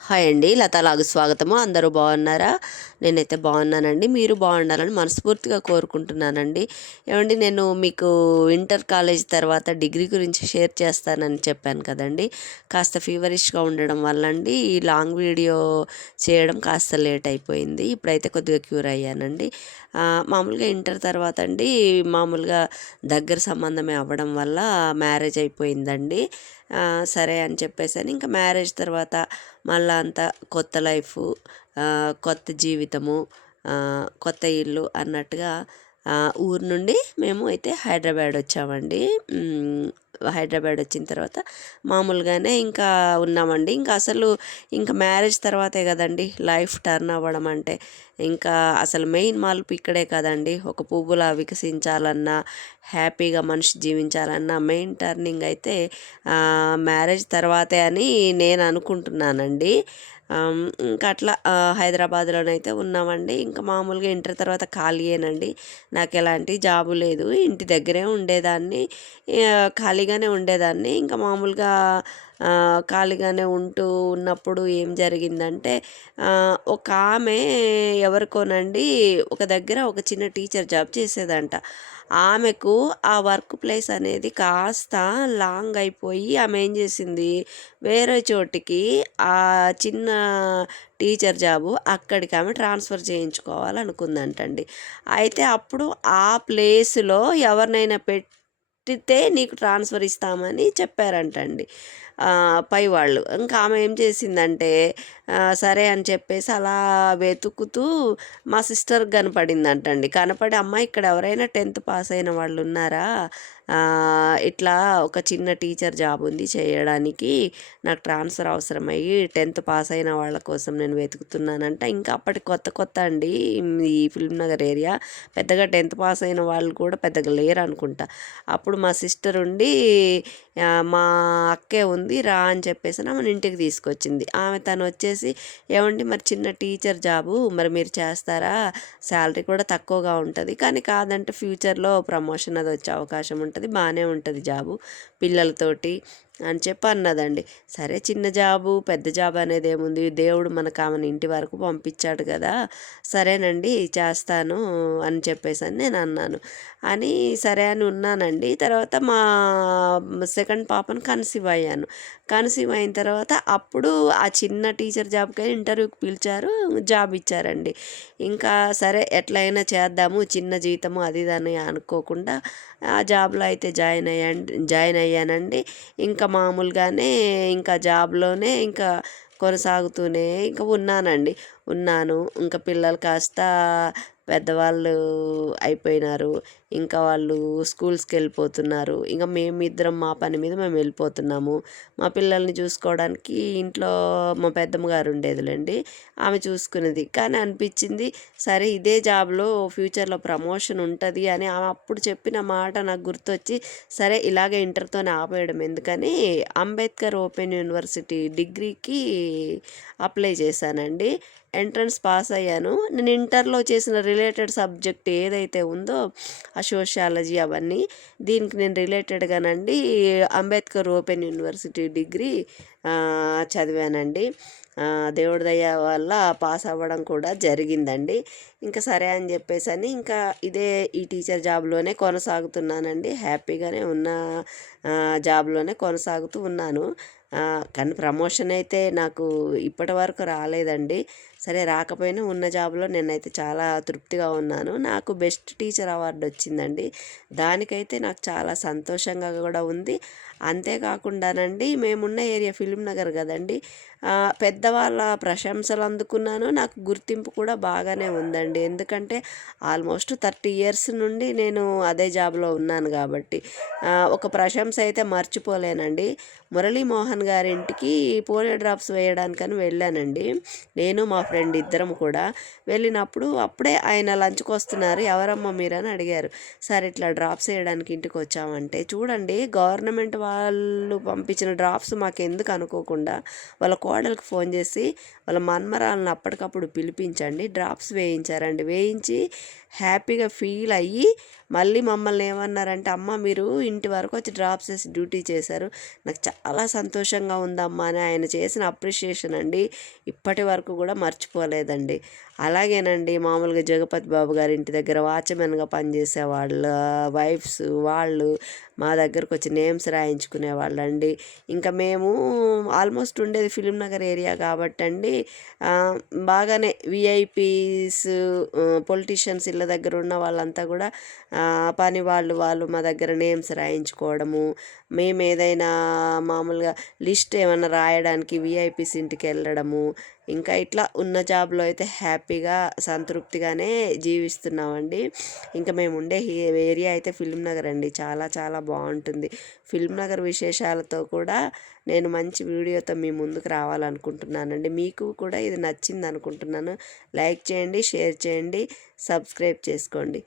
Hi అండి, లతాలాగు స్వాగతము. అందరూ బాగున్నారా? నేనైతే బాగున్నానండి. మీరు బాగుండాలని మనస్ఫూర్తిగా కోరుకుంటున్నానండి. ఏమండి, నేను మీకు ఇంటర్ కాలేజ్ తర్వాత డిగ్రీ గురించి షేర్ చేస్తానని చెప్పాను కదండి. కాస్త ఫీవరిష్గా ఉండడం వల్ల అండి ఈ లాంగ్ వీడియో చేయడం కాస్త లేట్ అయిపోయింది. ఇప్పుడైతే కొద్దిగా క్యూర్ అయ్యానండి. మామూలుగా ఇంటర్ తర్వాత అండి మామూలుగా దగ్గర సంబంధమే అవ్వడం వల్ల మ్యారేజ్ అయిపోయిందండి. సరే అని చెప్పేసి ఇంకా మ్యారేజ్ తర్వాత మళ్ళా అంతా కొత్త లైఫు, కొత్త జీవితము, కొత్త ఇల్లు అన్నట్టుగా ఊరు నుండి మేము అయితే హైదరాబాద్ వచ్చామండి. హైదరాబాద్ వచ్చిన తర్వాత మామూలుగానే ఇంకా ఉన్నామండి. ఇంకా అసలు ఇంకా మ్యారేజ్ తర్వాతే కదండి లైఫ్ టర్న్ అవ్వడం అంటే. ఇంకా అసలు మెయిన్ మలుపు ఇక్కడే కదండి. ఒక పువ్వులా వికసించాలన్నా, హ్యాపీగా మనిషి జీవించాలన్నా మెయిన్ టర్నింగ్ అయితే మ్యారేజ్ తర్వాతే అని నేను అనుకుంటున్నానండి. ఇంకా అట్లా హైదరాబాద్లోనైతే ఉన్నామండి. ఇంకా మామూలుగా ఇంటర్ తర్వాత ఖాళీయేనండి. నాకు ఎలాంటి జాబు లేదు, ఇంటి దగ్గరే ఉండేదాన్ని, ఖాళీగానే ఉండేదాన్ని. ఇంకా మామూలుగా ఖాళీగానే ఉంటూ ఉన్నప్పుడు ఏం జరిగిందంటే, ఒక ఆమె ఎవరికోనండి ఒక దగ్గర ఒక చిన్న టీచర్ జాబ్ చేసేదంట. ఆమెకు ఆ వర్క్ ప్లేస్ అనేది కాస్త లాంగ్ అయిపోయి ఆమె ఏం చేసింది, వేరే చోటికి ఆ చిన్న టీచర్ జాబు అక్కడికి ఆమె ట్రాన్స్ఫర్ చేయించుకోవాలనుకుందంటండి. అయితే అప్పుడు ఆ ప్లేస్లో ఎవరినైనా పెట్టితే నీకు ట్రాన్స్ఫర్ ఇస్తామని చెప్పారంటండి పై వాళ్ళు. ఇంకా ఆమె ఏం చేసిందంటే సరే అని చెప్పేసి అలా వెతుకుతూ మా సిస్టర్కి కనపడిందంటండి. కనపడి, అమ్మ ఇక్కడ ఎవరైనా 10th పాస్ అయిన వాళ్ళు ఉన్నారా, ఇట్లా ఒక చిన్న టీచర్ జాబ్ ఉంది చేయడానికి, నాకు ట్రాన్స్ఫర్ అవసరమయ్యి 10th పాస్ అయిన వాళ్ళ కోసం నేను వెతుకుతున్నానంట. ఇంకా అప్పటి కొత్త కొత్త అండి ఈ ఫిల్మ్ నగర్ ఏరియా, పెద్దగా 10th పాస్ అయిన వాళ్ళు కూడా పెద్దగా లేరు అనుకుంటా. అప్పుడు మా సిస్టర్ ఉండి మా అక్కే ఉంది రా అని చెప్పేసి ఆమెను ఇంటికి తీసుకొచ్చింది. తను వచ్చేసి, ఏమండి మరి చిన్న టీచర్ జాబు మరి మీరు చేస్తారా, శాలరీ కూడా తక్కువగా ఉంటుంది, కానీ కాదంటే ఫ్యూచర్లో ప్రమోషన్ అది వచ్చే అవకాశం ఉంటుంది, బాగానే ఉంటుంది జాబు పిల్లలతోటి అని చెప్పి అన్నదండి. సరే, చిన్న జాబు పెద్ద జాబ్ అనేది ఏముంది, దేవుడు మనకు ఆమెను ఇంటి వరకు పంపించాడు కదా, సరేనండి చేస్తాను అని చెప్పేసి అని నేను అన్నాను. అని సరే అని ఉన్నానండి. తర్వాత మా సెకండ్ పాపను కన్సీవ్ అయ్యాను. కన్సీవ్ అయిన తర్వాత అప్పుడు ఆ చిన్న టీచర్ జాబ్కి ఇంటర్వ్యూకి పిలిచారు, జాబ్ ఇచ్చారండి. ఇంకా సరే ఎట్లయినా చేద్దాము, చిన్న జీతము అది ఇదని అనుకోకుండా ఆ జాబ్లో అయితే జాయిన్ అయ్యానండి. ఇంకా మామూలుగానే ఇంకా జాబ్లోనే ఇంకా కొనసాగుతూనే ఇంకా ఉన్నాను. ఇంకా పిల్లలు కాస్త పెద్దవాళ్ళు అయిపోయినారు. ఇంకా వాళ్ళు స్కూల్స్కి వెళ్ళిపోతున్నారు. ఇంకా మేమిద్దరం మా పని మీద మేము వెళ్ళిపోతున్నాము. మా పిల్లల్ని చూసుకోవడానికి ఇంట్లో మా పెద్దమ్మ గారు ఉండేదిలేండి, ఆమె చూసుకునేది. కానీ అనిపించింది, సరే ఇదే జాబ్లో ఫ్యూచర్లో ప్రమోషన్ ఉంటుంది అని ఆమె అప్పుడు చెప్పిన మాట నాకు గుర్తొచ్చి, సరే ఇలాగే ఇంటర్తోనే ఆపేయడం ఎందుకని అంబేద్కర్ ఓపెన్ యూనివర్సిటీ డిగ్రీకి అప్లై చేశానండి. ఎంట్రన్స్ పాస్ అయ్యాను. నేను ఇంటర్లో చేసిన రిలేటెడ్ సబ్జెక్ట్ ఏదైతే ఉందో ఆ సోషియాలజీ అవన్నీ, దీనికి నేను రిలేటెడ్గానండి అంబేద్కర్ ఓపెన్ యూనివర్సిటీ డిగ్రీ చదివానండి. దేవుడి దయ వల్ల పాస్ అవ్వడం కూడా జరిగిందండి. ఇంకా సరే అని చెప్పేసి అని ఇంకా ఈ టీచర్ జాబ్లోనే కొనసాగుతున్నానండి. హ్యాపీగానే ఉన్న జాబ్లోనే కొనసాగుతూ ఉన్నాను. కానీ ప్రమోషన్ అయితే నాకు ఇప్పటి వరకు రాలేదండి. సరే, రాకపోయినా ఉన్న జాబ్లో నేనైతే చాలా తృప్తిగా ఉన్నాను. నాకు బెస్ట్ టీచర్ అవార్డు వచ్చిందండి. దానికైతే నాకు చాలా సంతోషంగా కూడా ఉంది. అంతేకాకుండానండి మేమున్న ఏరియా ఫిలిం నగర్ కదండి, పెద్దవాళ్ళ ప్రశంసలు అందుకున్నాను. నాకు గుర్తింపు కూడా బాగానే ఉందండి. ఎందుకంటే ఆల్మోస్ట్ 30 years నుండి నేను అదే జాబ్లో ఉన్నాను కాబట్టి ఒక ప్రశంస అయితే మర్చిపోలేనండి. మురళీమోహన్ గారింటికి పోలియో డ్రాప్స్ వేయడానికని వెళ్ళానండి. నేను మా ఫ్రెండ్ ఇద్దరం కూడా వెళ్ళినప్పుడు అప్పుడే ఆయన లంచ్కి వస్తున్నారు. ఎవరమ్మా మీరని అడిగారు. సరే ఇట్లా డ్రాప్స్ వేయడానికి ఇంటికి వచ్చామంటే, చూడండి గవర్నమెంట్ వాళ్ళు పంపించిన డ్రాప్స్ మాకెందుకు అనుకోకుండా వాళ్ళ కోడలికి ఫోన్ చేసి వాళ్ళ మన్మరాలను అప్పటికప్పుడు పిలిపించండి డ్రాప్స్ వేయించారండి. వేయించి హ్యాపీగా ఫీల్ అయ్యి మళ్ళీ మమ్మల్ని ఏమన్నారంటే, అమ్మ మీరు ఇంటి వరకు వచ్చి డ్రాప్ చేసి డ్యూటీ చేశారు, నాకు చాలా సంతోషంగా ఉందమ్మా అని ఆయన చేసిన అప్రిషియేషన్ అండి ఇప్పటి వరకు కూడా మర్చిపోలేదండి. అలాగేనండి మామూలుగా జగపతి బాబు గారి ఇంటి దగ్గర వాచ్మెన్గా పనిచేసే వాళ్ళ వైఫ్స్ వాళ్ళు మా దగ్గరకు వచ్చి నేమ్స్ రాయించుకునే వాళ్ళండి. ఇంకా మేము ఆల్మోస్ట్ ఉండేది ఫిలిం నగర్ ఏరియా కాబట్టి అండి బాగానే విఐపీస్ పొలిటీషియన్స్ ఇళ్ళ దగ్గర ఉన్న వాళ్ళంతా కూడా పని వాళ్ళు మా దగ్గర నేమ్స్ రాయించుకోవడము, మేము ఏదైనా మామూలుగా లిస్ట్ ఏమైనా రాయడానికి విఐపీస్ ఇంటికి వెళ్ళడము, ఇంకా ఇట్లా ఉన్న జాబ్లో అయితే హ్యాపీగా సంతృప్తిగానే జీవిస్తున్నామండి. ఇంకా మేము ఉండే ఏరియా అయితే ఫిలిం నగర్ అండి, చాలా చాలా బాగుంటుంది. ఫిలిం నగర్ విశేషాలతో కూడా నేను మంచి వీడియోతో మీ ముందుకు రావాలనుకుంటున్నానండి. మీకు కూడా ఇది నచ్చింది అనుకుంటున్నాను. లైక్ చేయండి, షేర్ చేయండి, సబ్స్క్రైబ్ చేసుకోండి.